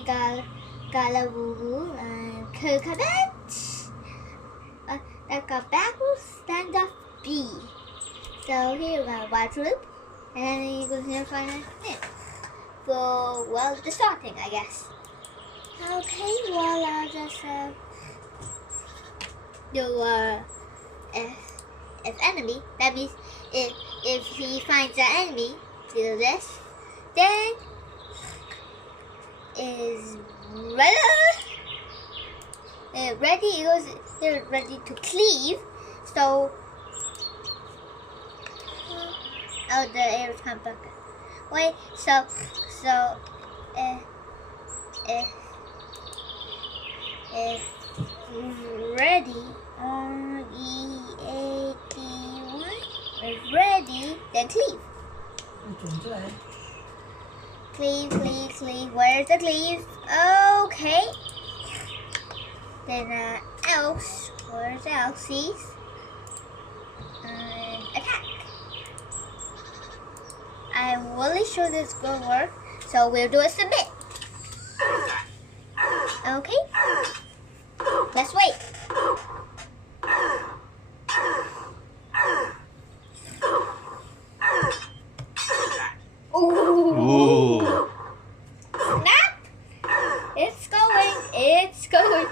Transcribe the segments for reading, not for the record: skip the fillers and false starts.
we got Galawoo and Coconut. That got backwards, stand up, B. So here we got White Loop, and then you go here find it. For, well, the starting, I guess. Okay, well, I'll just do if enemy, that means if he finds an enemy, do this, then is ready, it goes here ready to cleave. So oh, the arrows come back. Wait, so if ready, R-E-A-D-Y, if ready, then cleave. Cleave, cleave, cleave. Where's the cleave? Okay. Then else. Where's the else's? And attack. I'm really sure this will work, so we'll do a submit. Okay. Let's wait. Ooh. Snap! It's going. It's going.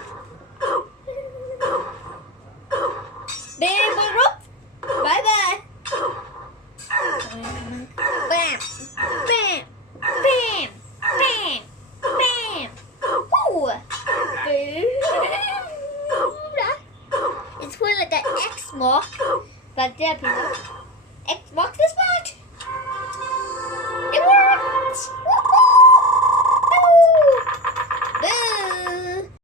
Big group. Bye bye. Bam! Bam! Bam! Bam! Bam! Ooh! It's more like an X mark, but there people.